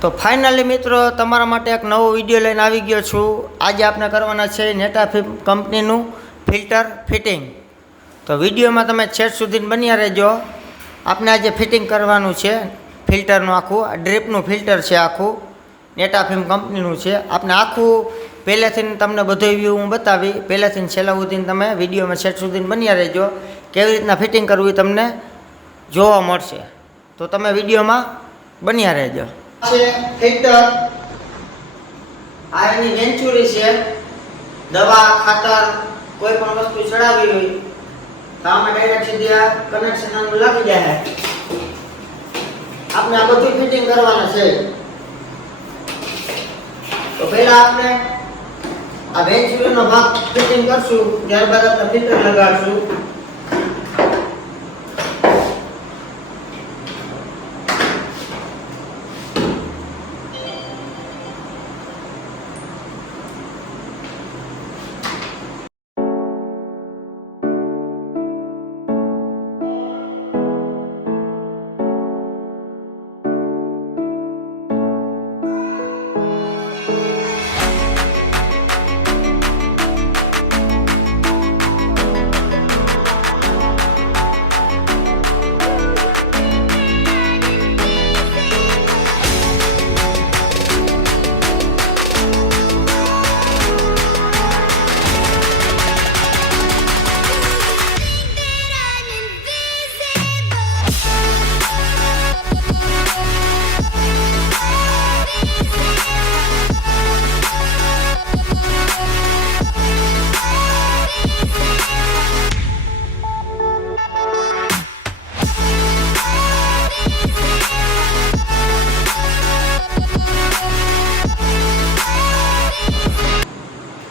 તો ફાઇનલી મિત્રો તમારા માટે એક નવો વિડીયો લઈને આવી ગયો છું। આજે આપણે કરવાના છે નેટાફિલ્મ કંપનીનું ફિલ્ટર ફિટિંગ। તો વિડીયોમાં તમે છેલ્લે સુધી બન્યા રહેજો। આપણે આજે ફિટિંગ કરવાનું છે ફિલ્ટરનું, આખું ડ્રીપનું ફિલ્ટર છે, આખું નેટાફિલ્મ કંપનીનું છે। આપણે આખું પહેલેથી તમને બધો વ્યૂ હું બતાવી, પહેલેથી છેલ્લા સુધી તમે વિડીયોમાં છેલ્લે સુધી બન્યા રહેજો। કેવી રીતના ફિટિંગ કરવું એ તમને જોવા મળશે, તો તમે વિડીયોમાં બન્યા રહેજો। ફિલ્ટર આ એની વેન્ચુરી છે, દવા ખાતર કોઈ પણ વસ્તુ ચડાવી હોય તો આમાં ડાયરેક્ટ સીધી આ કનેક્શન આનું લાગી જાય। આપણે આ બધું ફિટિંગ કરવાનું છે। તો પહેલા આપણે આ વેન્ચુરીનો ભાગ ફિટિંગ કરશું, ત્યારબાદ આપણે ફિલ્ટર લગાડશું।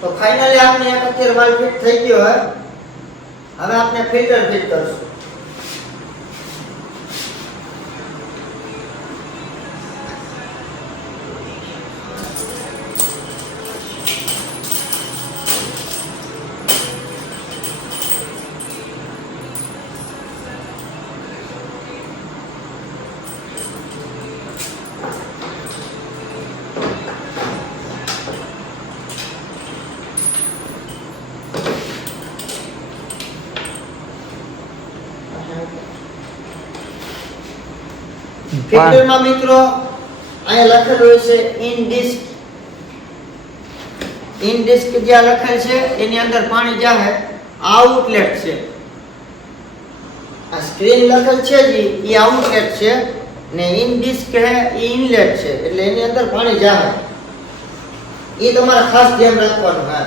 तो फाइनली आपने एक અત્યારે વાલ ફિટ થઈ ગયો હે। હવે આપણે ફિલ્ટર ફિટ કરશું। ફિલ્ટરમાં મિત્રો અહીંયા લખેલું હોય છે ઇન ડિસ્ક જ્યાં લખેલ છે એની અંદર પાણી જાહે, આઉટલેટ છે। આ સ્ક્રીન લખેલ છે જી એ આઉટલેટ છે ને ઇન ડિસ્ક હે એ ઇનલેટ છે, એટલે એની અંદર પાણી જાહે। એ તમારે ખાસ ધ્યાન રાખવાનું છે।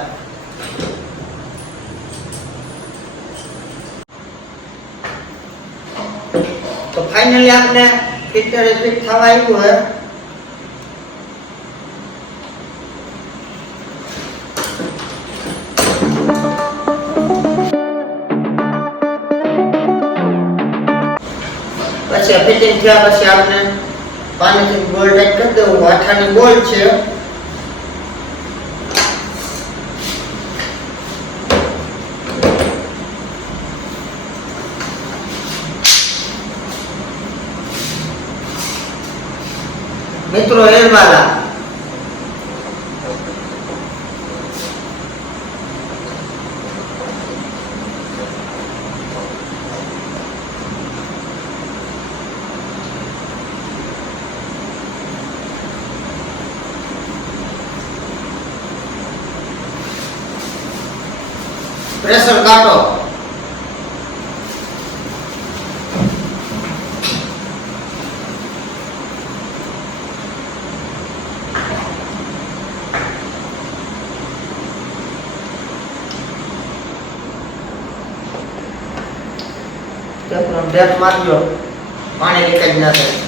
તો ફાઇનલી આપણે ફિલ્ટર ફિટ થવા આવ્યું है। પછી ફિટિંગ થયા પછી આપણે પાણીથી બોલ ટાઈટ કરી દેવું। આઠાની બોલ છે, મિત્રો એરવાલા પ્રેશર કાઢો। ડેપ મારજો, પાણી લીકેજ ના થાય।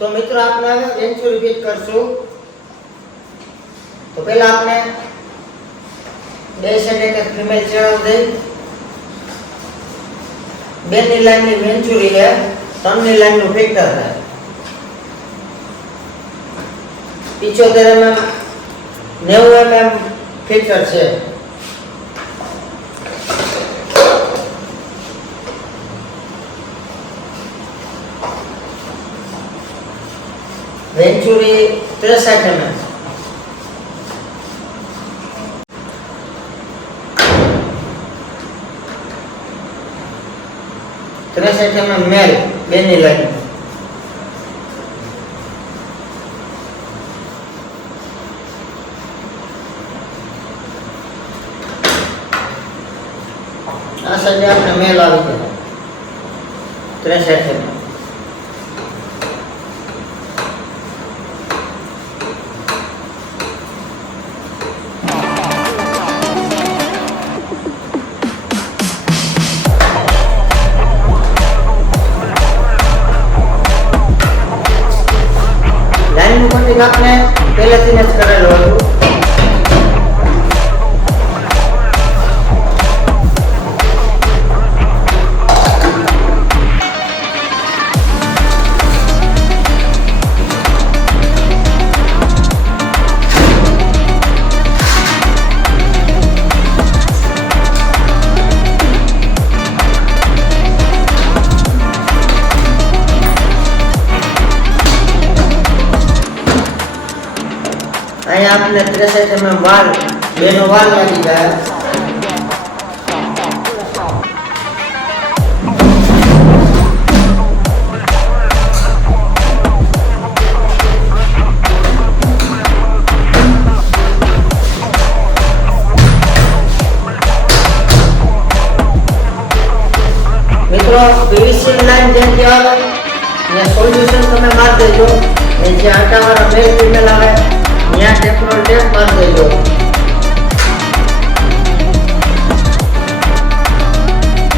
તો મિત્રો આપણે હવે વેન્ચુરી ફિટ કરશું. તો પહેલા આપણે બે સાઈડ એક ફિમેલ ચડાવી દઈ. બેની લાઈનની વેન્ચુરી છે, 3ની લાઈનનું ફિલ્ટર છે. 75 mm 90 mm ફિલ્ટર છે. વેન્ચુરી 63 mm. મેલ બેની લાઈન. આ સાઈડે આપણે મેલ આવી ગયો 63 mm. આપણે પહેલેથી જ કરેલું હતું. અહીંયા આપણે 63 mm વાલ બેનો વાલ લાગી ગયા. મિત્રો પીવીસી લાઈન જેમ કે આવે ને સોલ્યુશન તમે મારી દેજો. એ જે આટાવાળા મેલ ફિમેલ આવે यहाँ टेक्नोल टेप मार देજો.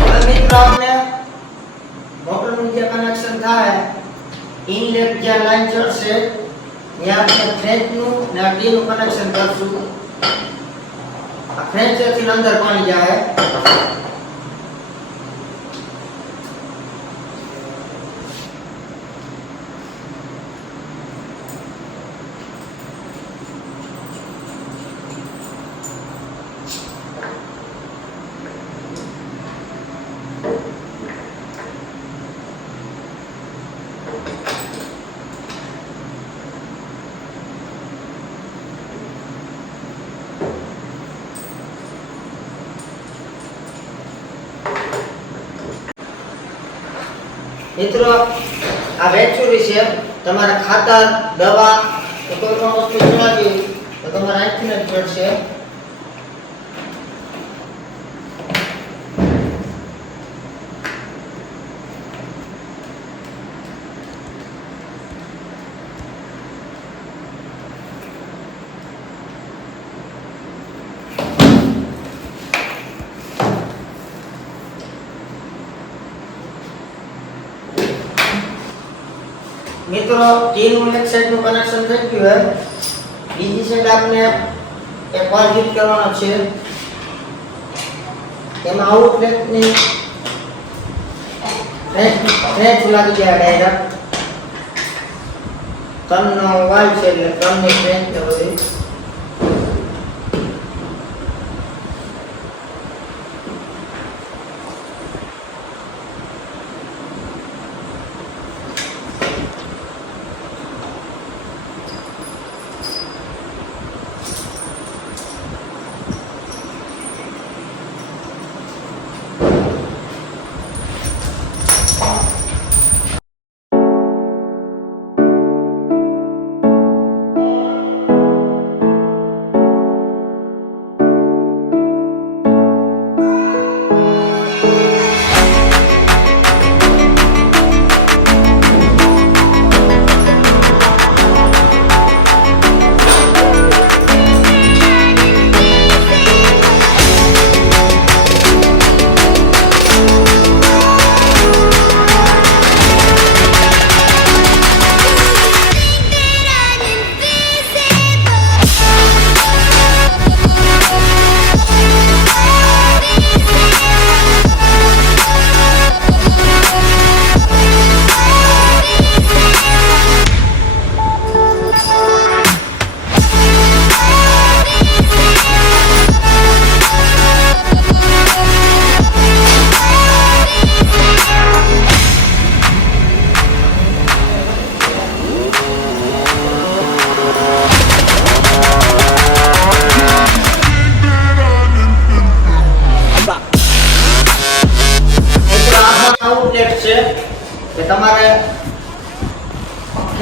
હવે મિત્રો આપણે મોટરનું જે કનેક્શન થાય ઇનલેટ જે લાઈન ચડશે ત્યાં આપણે ફ્રેન્ચનું ને આ ટીનું કનેક્શન કરશું. આ ફ્રેન્ચથી અંદર પાણી જાય. મિત્રો આ વેન્ચુરી છે. તમારા ખાતર દવા કે કોઈ પણ વસ્તુ ચડાવી તો તમારે અહીંથી જ પડશે. મિત્રો ટીનું એક સાઈડ નું કનેક્શન થઈ ગયું છે. બીજી સાઈડ આપણે એક વાલ ફિટ કરવાનો છે. એમાં આઉટલેટની ફ્રેન્ચ લાગી ગયા ડાયરેક્ટ. 3 નો વાલ છે એટલે 3 ની ફ્રેન્ચ ને બધી.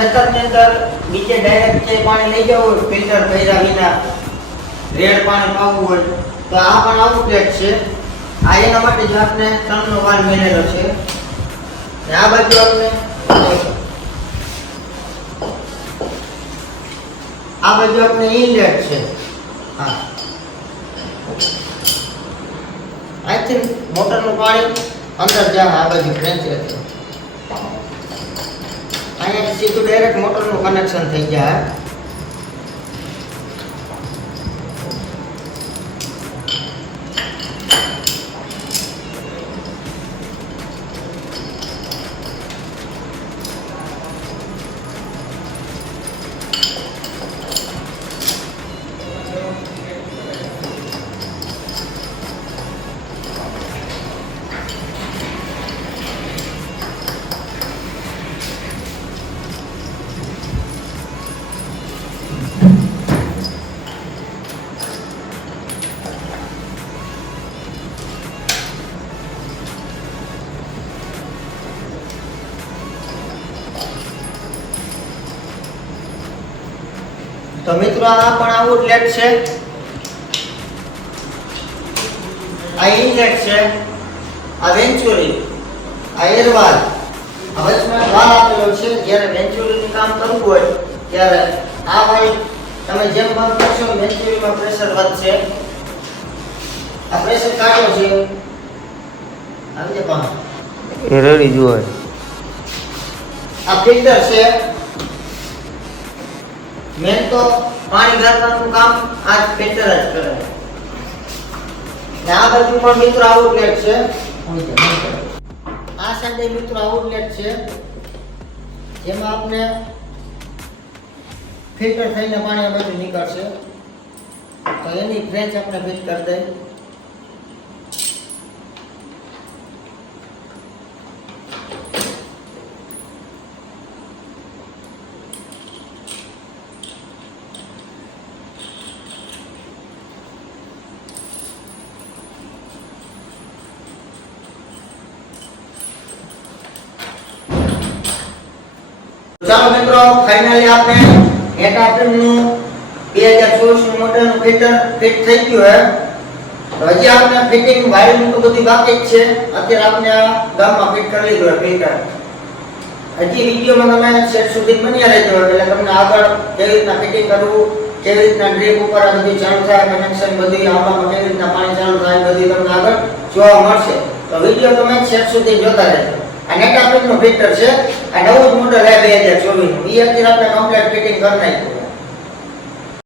ખેતરની અંદર નીચે ડાયરેક્ટ જે પાણી લઈ જવું હોય ફિલ્ટર કર્યા વિના રેડ પાણી પાવું હોય તો આ પણ આઉટલેટ છે. આ એના માટે જ આપણે ત્રણનો વાલ મેળેલો છે. અને આ બાજુ આપણે ઇનલેટ છે. હા, અહીંથી મોટરનું પાણી અંદર જાય આ બાજુ ફ્રેન્ચ રહેશે. અહીંયા સીધું ડાયરેક્ટ મોટરનું કનેક્શન થઈ જાય. તો મિત્રો આ પણ આઉટલેટ છે. આ ઇનલેટ છે. આ વેન્ચુરી, આ એરવાલ, આ વચમાં વાલ આપેલો છે. જ્યારે વેન્ચુરીનું કામ કરવું હોય ત્યારે આ વાલ તમે જેમ બંધ કરશો વેન્ચુરીમાં પ્રેશર વધશે. આ પ્રેશર કાઢો છે આવી જે પાણી એ રેડી જોય. આ ફિલ્ટર છે. મેન તો પાણી ગાળવાનું કામ આ ફિલ્ટર જ કરે. આ બાજુ પણ મિત્રો આઉટલેટ છે. આ સાઈડે મિત્રો આઉટલેટ છે જેમાં આપણે ફિલ્ટર થઈને પાણી આ બાજુ નીકળશે. તો એની ફ્રેન્ચ આપણે ફિટ કરી દઈએ. ચાલો મિત્રો, ફાઇનલી આપણે નેટાફિલ્મનું 2024 નું મોટરનું ફિલ્ટર ફિટ થઈ ગયું છે. હજી આપણે ફિટિંગ વાયરિંગ તો બધી બાકી જ છે. અત્યારે આપણે આ ગામમાં ફિટ કરી લીધું ફિલ્ટર. હજી વિડીયોમાં તમે સેટ સુધી બન્યા રહેજો એટલે તમને આગળ કેવી રીતના ફિટિંગ કરવું, કેવી રીતના ડ્રીપ ઉપર આ બધી ચાલુ થાય, કનેક્શન બધી આમાં કેવી રીતના પાણી ચાલુ થાય બધી તમને આગળ જોવા મળશે. તો વિડીયો તમે સેટ સુધી જોતા રહેજો. આ નેટાફિલ્મનું ફિલ્ટર છે. આ નવું જ મોડલ છે 2024 નું. એ અત્યારે આપણે કમ્પ્લીટ ફિટિંગ કરી નાખ્યું.